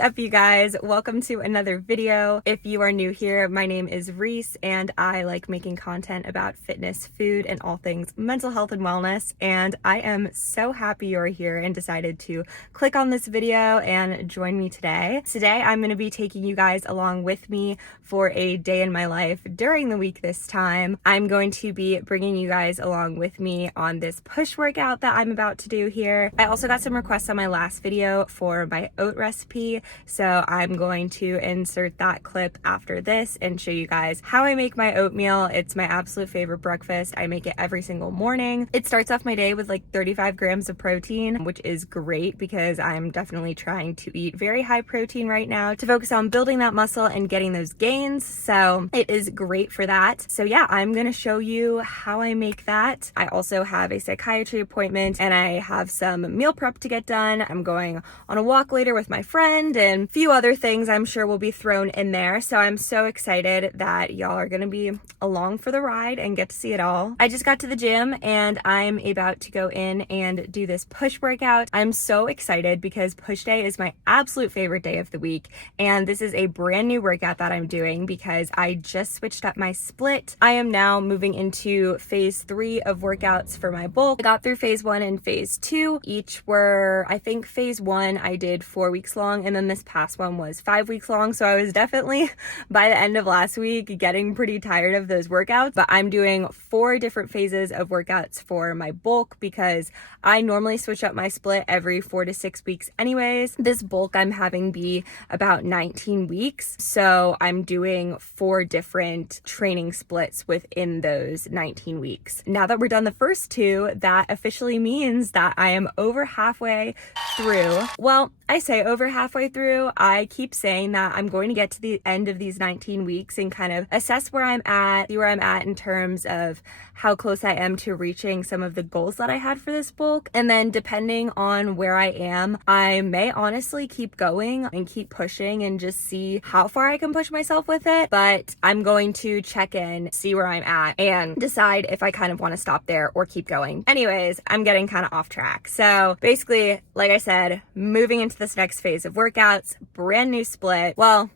up, you guys? Welcome to another video. If you are new here, my name is Reese and I like making content about fitness, food, and all things mental health and wellness. And I am so happy you're here and decided to click on this video and join me today. Today, I'm going to be taking you guys along with me for a day in my life during the week this time. I'm going to be bringing you guys along with me on this push workout that I'm about to do here. I also got some requests on my last video for my oat recipe, so I'm going to insert that clip after this and show you guys how I make my oatmeal. It's my absolute favorite breakfast. I make it every single morning. It starts off my day with like 35 grams of protein, which is great because I'm definitely trying to eat very high protein right now to focus on building that muscle and getting those gains. So it is great for that. So yeah, I'm gonna show you how I make that. I also have a psychiatry appointment and I have some meal prep to get done. I'm going on a walk later with my friend and a few other things I'm sure will be thrown in there. So I'm so excited that y'all are gonna be along for the ride and get to see it all. I just got to the gym and I'm about to go in and do this push workout. I'm so excited because push day is my absolute favorite day of the week. And this is a brand new workout that I'm doing because I just switched up my split. I am now moving into phase 3 of workouts for my bulk. I got through phase 1 and phase 2. Each were, I think phase 1 I did 4 weeks long, and then this past one was 5 weeks long. So I was definitely, by the end of last week, getting pretty tired of those workouts. But I'm doing 4 different phases of workouts for my bulk because I normally switch up my split every 4 to 6 weeks anyways. This bulk I'm having be about 19 weeks. So I'm doing 4 different training splits within those 19 weeks. Now that we're done the first 2, that officially means that I am over halfway through. Well, I say over halfway through. I keep saying that I'm going to get to the end of these 19 weeks and kind of assess where I'm at, see where I'm at in terms of how close I am to reaching some of the goals that I had for this bulk. And then depending on where I am, I may honestly keep going and keep pushing and just see how far I can push myself with it. But I'm going to check in, see where I'm at, and decide if I kind of want to stop there or keep going. Anyways, I'm getting kind of off track. So basically, like I said, moving into this next phase of workouts, brand new split. Well,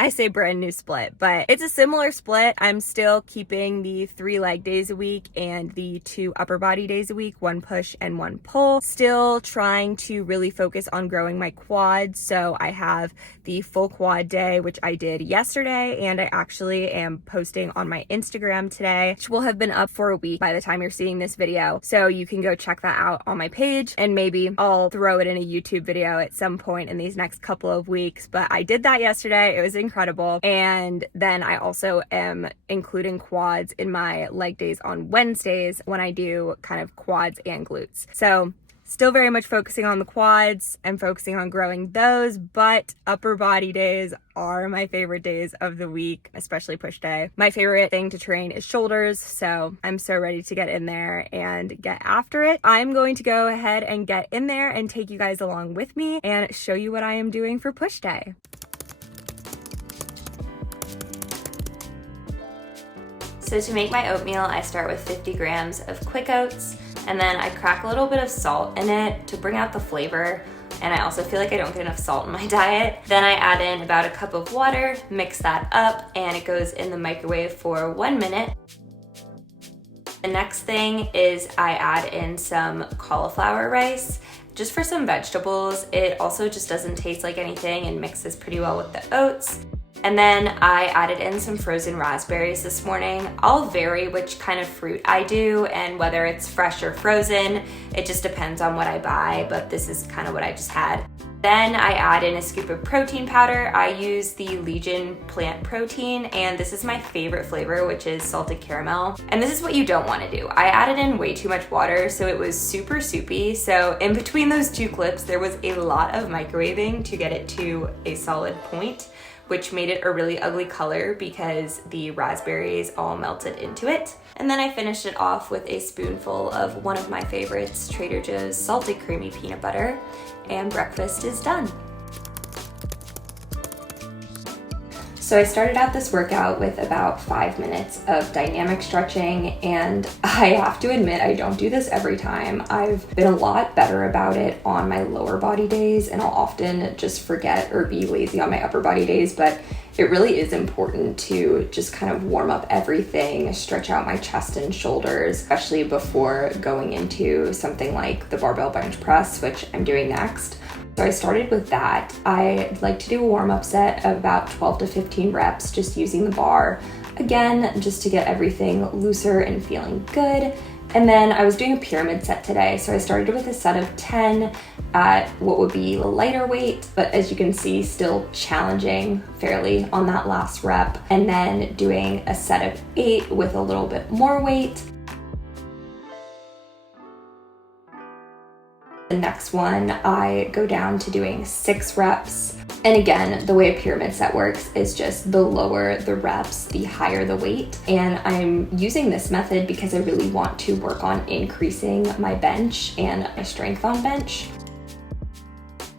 I say brand new split, but it's a similar split. I'm still keeping the 3 leg days a week and the 2 upper body days a week, 1 push and 1 pull. Still trying to really focus on growing my quads. So I have the full quad day, which I did yesterday, and I actually am posting on my Instagram today, which will have been up for a week by the time you're seeing this video. So you can go check that out on my page, and maybe I'll throw it in a YouTube video at some point in these next couple of weeks. But I did that yesterday. It was incredible. And then I also am including quads in my leg days on Wednesdays when I do kind of quads and glutes. So still very much focusing on the quads and focusing on growing those, but upper body days are my favorite days of the week, especially push day. My favorite thing to train is shoulders, so I'm so ready to get in there and get after it. I'm going to go ahead and get in there and take you guys along with me and show you what I am doing for push day. So to make my oatmeal, I start with 50 grams of quick oats, and then I crack a little bit of salt in it to bring out the flavor. And I also feel like I don't get enough salt in my diet. Then I add in about a cup of water, mix that up, and it goes in the microwave for 1 minute. The next thing is I add in some cauliflower rice, just for some vegetables. It also just doesn't taste like anything and mixes pretty well with the oats. And then I added in some frozen raspberries this morning. I'll vary which kind of fruit I do and whether it's fresh or frozen. It just depends on what I buy, but this is kind of what I just had. Then I add in a scoop of protein powder. I use the Legion plant protein, and this is my favorite flavor, which is salted caramel. And this is what you don't want to do. I added in way too much water, so it was super soupy. So in between those 2 clips, there was a lot of microwaving to get it to a solid point, which made it a really ugly color because the raspberries all melted into it. And then I finished it off with a spoonful of one of my favorites, Trader Joe's salted creamy peanut butter, and breakfast is done. So I started out this workout with about 5 minutes of dynamic stretching, and I have to admit I don't do this every time. I've been a lot better about it on my lower body days, and I'll often just forget or be lazy on my upper body days, but it really is important to just kind of warm up everything, stretch out my chest and shoulders, especially before going into something like the barbell bench press, which I'm doing next. So I started with that. I like to do a warm-up set of about 12 to 15 reps, just using the bar. Again, just to get everything looser and feeling good. And then I was doing a pyramid set today. So I started with a set of 10 at what would be lighter weight, but as you can see, still challenging fairly on that last rep. And then doing a set of 8 with a little bit more weight. The next one, I go down to doing 6 reps. And again, the way a pyramid set works is just the lower the reps, the higher the weight. And I'm using this method because I really want to work on increasing my bench and my strength on bench.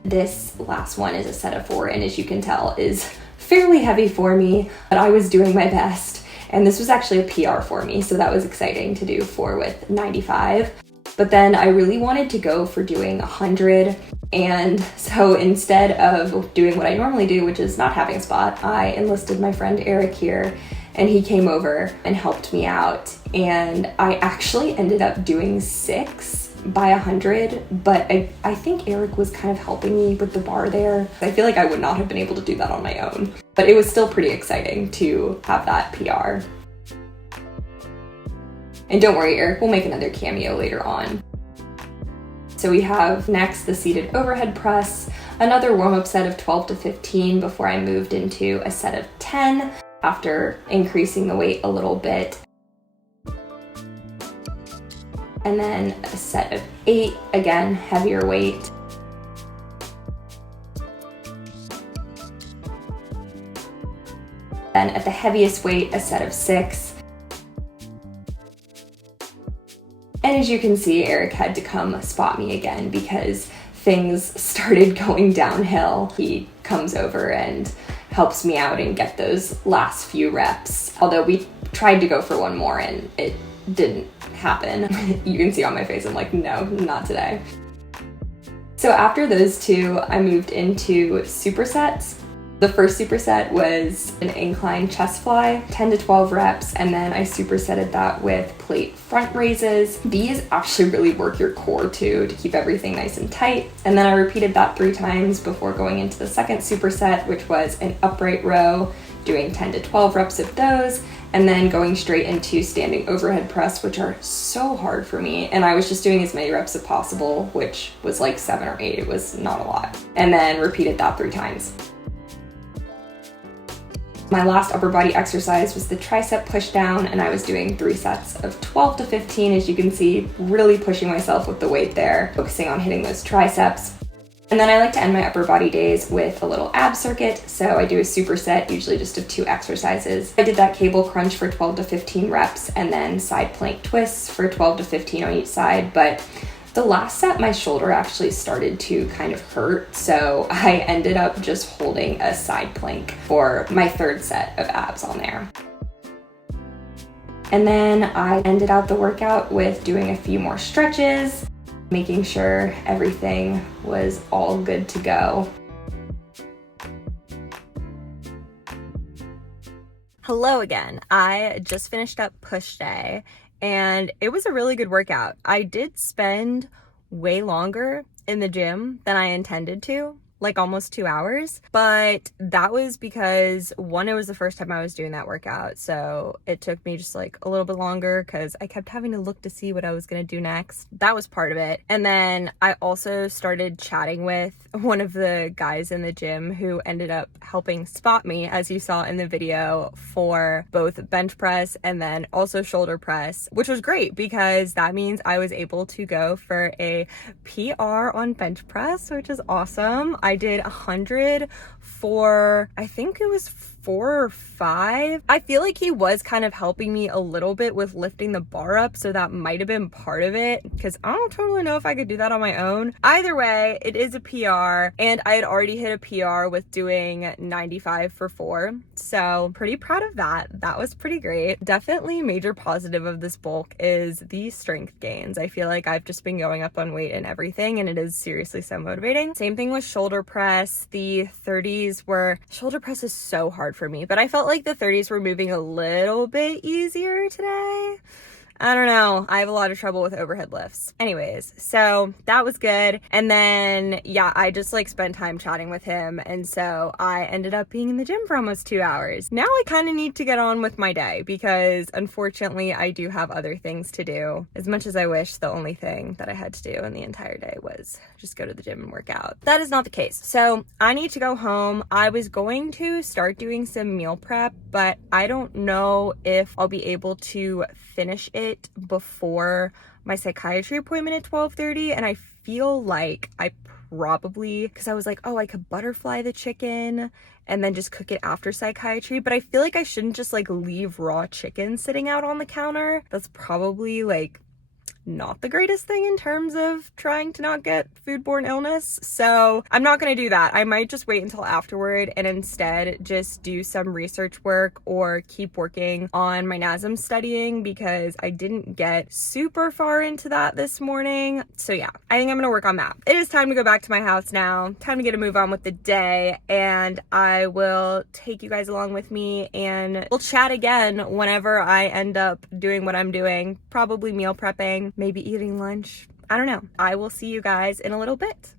This last one is a set of 4, and as you can tell, is fairly heavy for me, but I was doing my best. And this was actually a PR for me, so that was exciting to do 4 with 95. But then I really wanted to go for doing 100. And so instead of doing what I normally do, which is not having a spot, I enlisted my friend Eric here, and he came over and helped me out. And I actually ended up doing 6 by 100, but I think Eric was kind of helping me with the bar there. I feel like I would not have been able to do that on my own, but it was still pretty exciting to have that PR. And don't worry, Eric will make another cameo later on. So we have next the seated overhead press, another warm-up set of 12 to 15 before I moved into a set of 10 after increasing the weight a little bit. And then a set of 8, again, heavier weight. Then at the heaviest weight, a set of 6. And as you can see, Eric had to come spot me again because things started going downhill. He comes over and helps me out and get those last few reps. Although we tried to go for one more and it didn't happen. You can see on my face, I'm like, no, not today. So after those 2, I moved into supersets. The first superset was an incline chest fly, 10 to 12 reps, and then I supersetted that with plate front raises. These actually really work your core too, to keep everything nice and tight. And then I repeated that 3 times before going into the second superset, which was an upright row, doing 10 to 12 reps of those, and then going straight into standing overhead press, which are so hard for me. And I was just doing as many reps as possible, which was like 7 or 8. It was not a lot. And then repeated that 3 times. My last upper body exercise was the tricep push down, and I was doing 3 sets of 12 to 15, as you can see, really pushing myself with the weight there, focusing on hitting those triceps. And then I like to end my upper body days with a little ab circuit, so I do a superset, usually just of 2 exercises. I did that cable crunch for 12 to 15 reps, and then side plank twists for 12 to 15 on each side, but the last set, my shoulder actually started to kind of hurt, so I ended up just holding a side plank for my 3rd set of abs on there. And then I ended out the workout with doing a few more stretches, making sure everything was all good to go. Hello again. I just finished up push day, and it was a really good workout. I did spend way longer in the gym than I intended to, like almost 2 hours, but that was because, one, it was the first time I was doing that workout, so it took me just like a little bit longer because I kept having to look to see what I was gonna do next. That was part of it. And then I also started chatting with one of the guys in the gym who ended up helping spot me, as you saw in the video, for both bench press and then also shoulder press, which was great because that means I was able to go for a PR on bench press, which is awesome. I did 100 for, I think it was 4 or 5. I feel like he was kind of helping me a little bit with lifting the bar up, so that might have been part of it, because I don't totally know if I could do that on my own. Either way, it is a PR, and I had already hit a PR with doing 95 for 4, so pretty proud of that. That was pretty great. Definitely major positive of this bulk is the strength gains. I feel like I've just been going up on weight and everything, and it is seriously so motivating. Same thing with shoulder press. The 30s were, shoulder press is so hard for me, but I felt like the 30s were moving a little bit easier today. I don't know. I have a lot of trouble with overhead lifts. Anyways, so that was good. And then, yeah, I just like spent time chatting with him. And so I ended up being in the gym for almost 2 hours. Now I kind of need to get on with my day because unfortunately I do have other things to do. As much as I wish the only thing that I had to do in the entire day was just go to the gym and work out. That is not the case. So I need to go home. I was going to start doing some meal prep, but I don't know if I'll be able to finish it before my psychiatry appointment at 12:30, and I feel like I probably, because I was like, oh, I could butterfly the chicken and then just cook it after psychiatry, but I feel like I shouldn't just like leave raw chicken sitting out on the counter. That's probably like not the greatest thing in terms of trying to not get foodborne illness. So I'm not going to do that. I might just wait until afterward and instead just do some research work or keep working on my NASM studying because I didn't get super far into that this morning. So yeah, I think I'm going to work on that. It is time to go back to my house now. Time to get a move on with the day, and I will take you guys along with me and we'll chat again whenever I end up doing what I'm doing, probably meal prepping, maybe eating lunch. I don't know. I will see you guys in a little bit.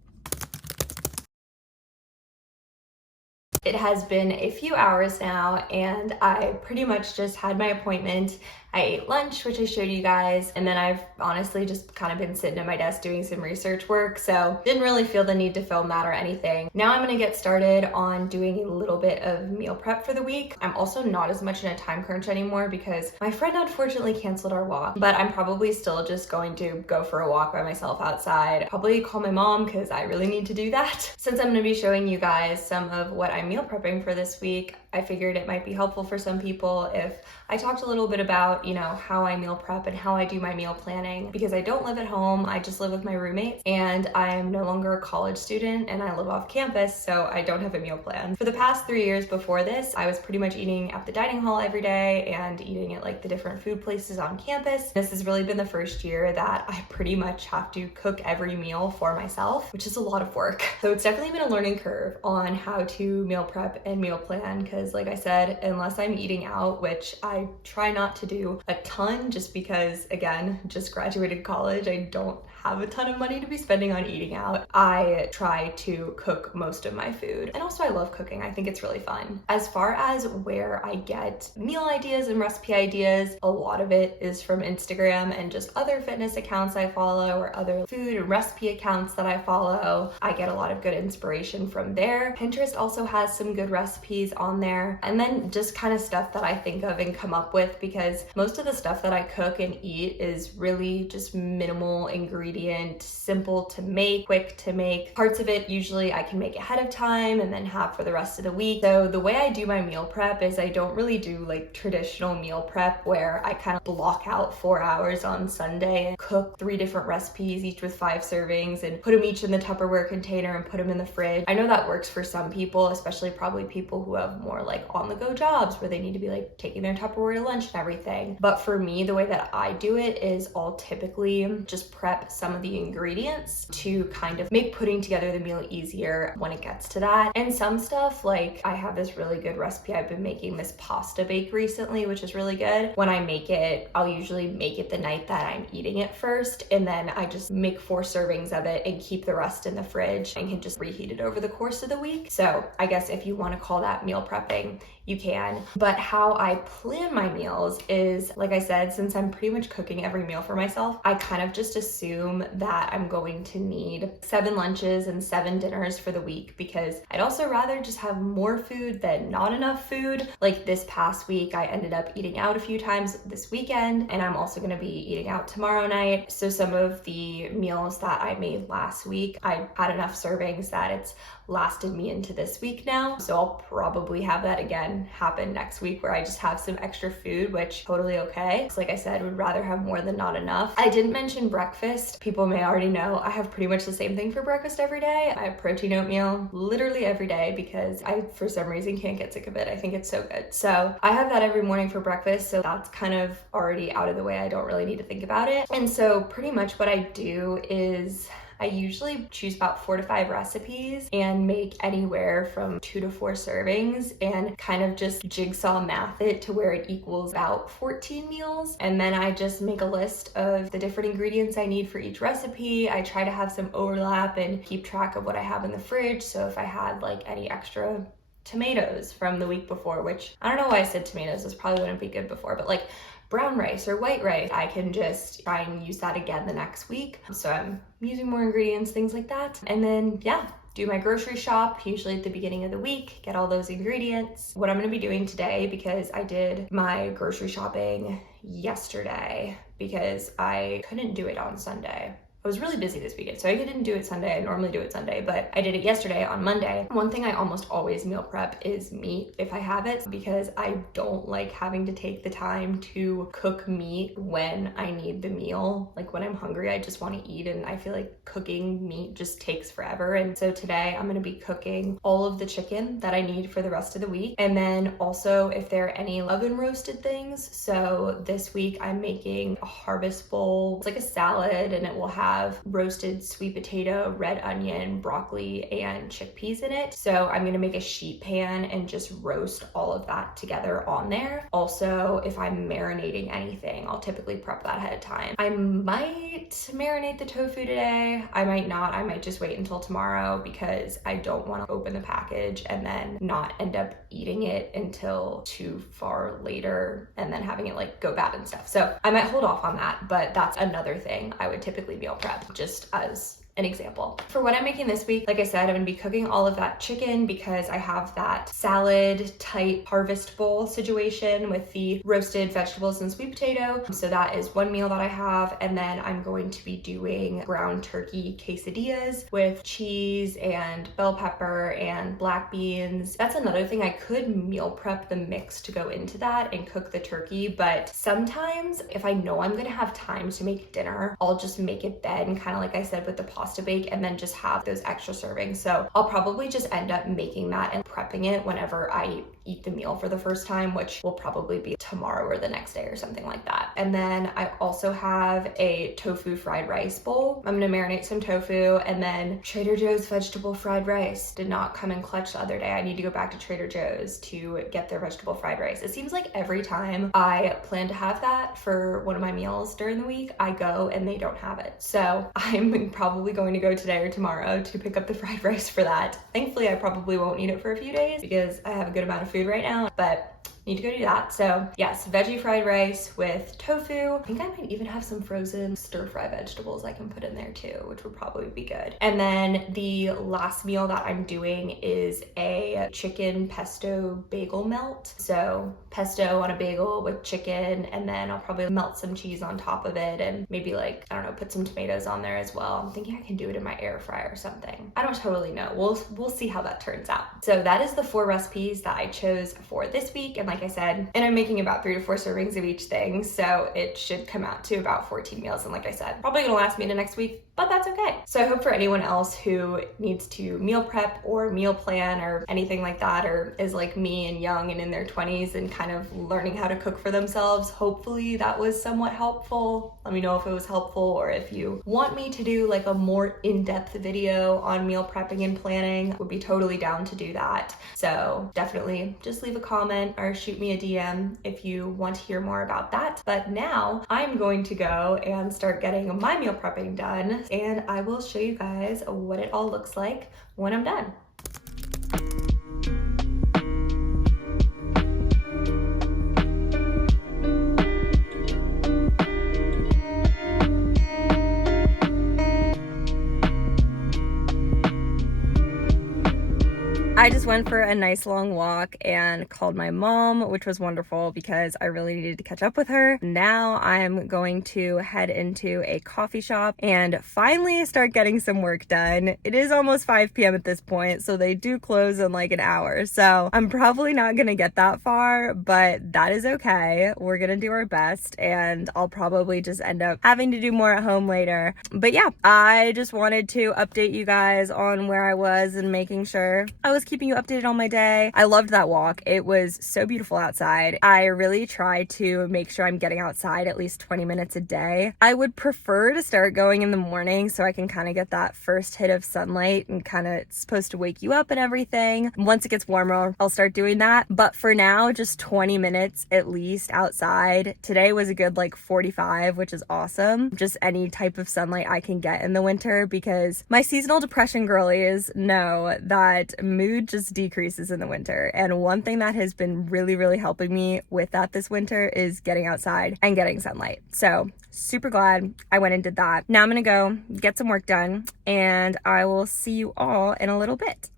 It has been a few hours now, and I pretty much just had my appointment. I ate lunch, which I showed you guys, and then I've honestly just kind of been sitting at my desk doing some research work, so didn't really feel the need to film that or anything. Now I'm gonna get started on doing a little bit of meal prep for the week. I'm also not as much in a time crunch anymore because my friend unfortunately canceled our walk, but I'm probably still just going to go for a walk by myself outside. Probably call my mom because I really need to do that. Since I'm gonna be showing you guys some of what I'm meal prepping for this week, I figured it might be helpful for some people if I talked a little bit about, you know, how I meal prep and how I do my meal planning, because I don't live at home. I just live with my roommates, and I am no longer a college student and I live off campus, so I don't have a meal plan. For the past 3 years before this, I was pretty much eating at the dining hall every day and eating at like the different food places on campus. This has really been the first year that I pretty much have to cook every meal for myself, which is a lot of work. So it's definitely been a learning curve on how to meal prep and meal plan, because like I said, unless I'm eating out, which I try not to do a ton just because, again, just graduated college, I don't have a ton of money to be spending on eating out. I try to cook most of my food. And also I love cooking. I think it's really fun. As far as where I get meal ideas and recipe ideas, a lot of it is from Instagram and just other fitness accounts I follow or other food and recipe accounts that I follow. I get a lot of good inspiration from there. Pinterest also has some good recipes on there. And then just kind of stuff that I think of and come up with, because most of the stuff that I cook and eat is really just minimal ingredient, simple to make, quick to make. Parts of it usually I can make ahead of time and then have for the rest of the week. So the way I do my meal prep is I don't really do like traditional meal prep where I kind of block out 4 hours on Sunday and cook 3 different recipes, each with 5 servings, and put them each in the Tupperware container and put them in the fridge. I know that works for some people, especially probably people who have more like on-the-go jobs where they need to be like taking their Tupperware to lunch and everything. But for me, the way that I do it is I'll typically just prep some of the ingredients to kind of make putting together the meal easier when it gets to that. And some stuff, like I have this really good recipe I've been making this pasta bake recently, which is really good. When I make it, I'll usually make it the night that I'm eating it first, and then I just make 4 servings of it and keep the rest in the fridge and can just reheat it over the course of the week. So I guess if you want to call that meal prepping, you can. But how I plan my meals is, like I said, since I'm pretty much cooking every meal for myself, I kind of just assume that I'm going to need 7 lunches and 7 dinners for the week, because I'd also rather just have more food than not enough food. Like this past week, I ended up eating out a few times this weekend, and I'm also gonna be eating out tomorrow night. So some of the meals that I made last week, I had enough servings that it's lasted me into this week now. So I'll probably have that again happen next week, where I just have some extra food, which totally okay. So like I said, would rather have more than not enough. I didn't mention breakfast. People may already know I have pretty much the same thing for breakfast every day. I have protein oatmeal literally every day because I, for some reason, can't get sick of it. I think it's so good. So I have that every morning for breakfast. So that's kind of already out of the way. I don't really need to think about it. And so pretty much what I do is I usually choose about 4 to 5 recipes and make anywhere from 2 to 4 servings, and kind of just jigsaw math it to where it equals about 14 meals. And then I just make a list of the different ingredients I need for each recipe. I try to have some overlap and keep track of what I have in the fridge. So if I had like any extra tomatoes from the week before, which I don't know why I said tomatoes, this probably wouldn't be good before, but like brown rice or white rice, I can just try and use that again the next week. So I'm using more ingredients, things like that. And then yeah, do my grocery shop usually at the beginning of the week, get all those ingredients. What I'm gonna be doing today, because I did my grocery shopping yesterday because I couldn't do it on Sunday. I was really busy this weekend, so I didn't do it Sunday. I normally do it Sunday, but I did it yesterday on Monday. One thing I almost always meal prep is meat if I have it, because I don't like having to take the time to cook meat when I need the meal. Like when I'm hungry, I just want to eat, and I feel like cooking meat just takes forever. And so today I'm gonna be cooking all of the chicken that I need for the rest of the week. And then also if there are any oven roasted things. So this week I'm making a harvest bowl. It's like a salad, and it will have roasted sweet potato, red onion, broccoli, and chickpeas in it. So I'm gonna make a sheet pan and just roast all of that together on there. Also, if I'm marinating anything, I'll typically prep that ahead of time. I might marinate the tofu today. I might not. I might just wait until tomorrow, because I don't want to open the package and then not end up eating it until too far later and then having it like go bad and stuff. So I might hold off on that, but that's another thing I would typically meal prep, just as an example. For what I'm making this week, like I said, I'm gonna be cooking all of that chicken because I have that salad type harvest bowl situation with the roasted vegetables and sweet potato. So that is one meal that I have. And then I'm going to be doing ground turkey quesadillas with cheese and bell pepper and black beans. That's another thing. I could meal prep the mix to go into that and cook the turkey, but sometimes if I know I'm gonna have time to make dinner, I'll just make it then, kind of like I said with the pasta bake, and then just have those extra servings. So I'll probably just end up making that and prepping it whenever I eat the meal for the first time, which will probably be tomorrow or the next day or something like that. And then I also have a tofu fried rice bowl. I'm gonna marinate some tofu, and then Trader Joe's vegetable fried rice did not come in clutch the other day. I need to go back to Trader Joe's to get their vegetable fried rice. It seems like every time I plan to have that for one of my meals during the week, I go and they don't have it. So I'm probably going to go today or tomorrow to pick up the fried rice for that. Thankfully, I probably won't need it for a few days because I have a good amount of food right now, but need to go do that. So yes, veggie fried rice with tofu. I think I might even have some frozen stir-fry vegetables I can put in there too, which would probably be good. And then the last meal that I'm doing is a chicken pesto bagel melt. So pesto on a bagel with chicken, and then I'll probably melt some cheese on top of it, and maybe like, I don't know, put some tomatoes on there as well. I'm thinking I can do it in my air fryer or something. I don't totally know. We'll see how that turns out. So that is the 4 recipes that I chose for this week. And like I said, and I'm making about 3 to 4 servings of each thing, so it should come out to about 14 meals. And like I said, probably gonna last me into next week, but that's okay. So I hope for anyone else who needs to meal prep or meal plan or anything like that, or is like me and young and in their 20s and kind of learning how to cook for themselves, hopefully that was somewhat helpful. Let me know if it was helpful, or if you want me to do like a more in-depth video on meal prepping and planning, would be totally down to do that. So definitely just leave a comment or shoot me a DM if you want to hear more about that. But now I'm going to go and start getting my meal prepping done, and I will show you guys what it all looks like when I'm done. went for a nice long walk and called my mom, which was wonderful because I really needed to catch up with her. Now I'm going to head into a coffee shop and finally start getting some work done. It is almost 5 p.m. at this point, so they do close in like an hour. So I'm probably not gonna get that far, but that is okay. We're gonna do our best, and I'll probably just end up having to do more at home later. But yeah, I just wanted to update you guys on where I was and making sure I was keeping you updated on my day. I loved that walk. It was so beautiful outside. I really try to make sure I'm getting outside at least 20 minutes a day. I would prefer to start going in the morning so I can kind of get that first hit of sunlight and kind of it's supposed to wake you up and everything. Once it gets warmer, I'll start doing that. But for now, just 20 minutes at least outside. Today was a good like 45, which is awesome. Just any type of sunlight I can get in the winter, because my seasonal depression girlies know that mood just decreases in the winter. And one thing that has been really helping me with that this winter is getting outside and getting sunlight. So super glad I went and did that. Now I'm gonna go get some work done, and I will see you all in a little bit.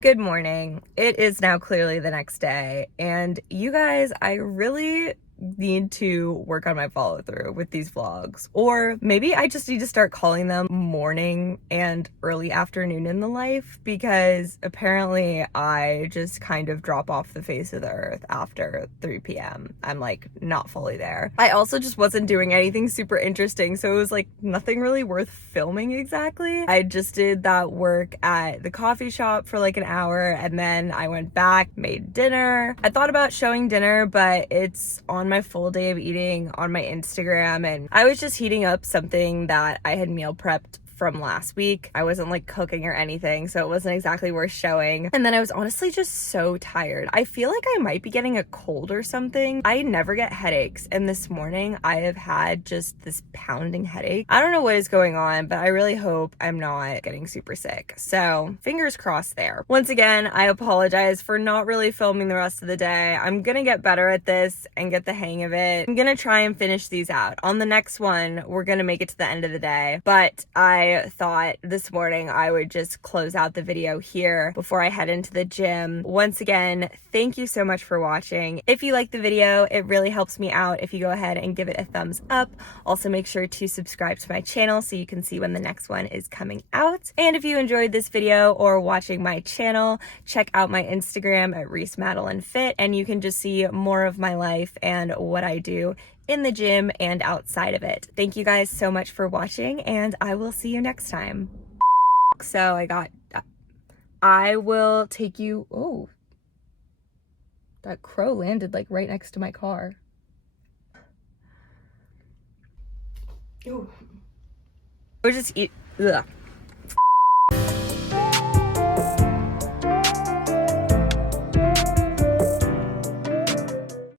Good morning. It is now clearly the next day, and you guys, I really need to work on my follow through with these vlogs, or maybe I just need to start calling them morning and early afternoon in the life, because apparently I just kind of drop off the face of the earth after 3 p.m. I'm like not fully there. I also just wasn't doing anything super interesting, so it was like nothing really worth filming exactly. I just did that work at the coffee shop for like an hour, and then I went back, made dinner. I thought about showing dinner, but it's on my full day of eating on my Instagram, and I was just heating up something that I had meal prepped from last week. I wasn't like cooking or anything, so it wasn't exactly worth showing. And then I was honestly just so tired. I feel like I might be getting a cold or something. I never get headaches, and this morning I have had just this pounding headache. I don't know what is going on, but I really hope I'm not getting super sick. So fingers crossed there. Once again, I apologize for not really filming the rest of the day. I'm gonna get better at this and get the hang of it. I'm gonna try and finish these out. On the next one, we're gonna make it to the end of the day, but I thought this morning I would just close out the video here before I head into the gym. Once again, thank you so much for watching. If you like the video, it really helps me out if you go ahead and give it a thumbs up. Also, make sure to subscribe to my channel so you can see when the next one is coming out. And if you enjoyed this video or watching my channel, check out my Instagram at Reese Fit, and you can just see more of my life and what I do in the gym and outside of it. Thank you guys so much for watching, and I will see you next time. So I will take you, oh, that crow landed like right next to my car. Ooh. We'll just eat, ugh.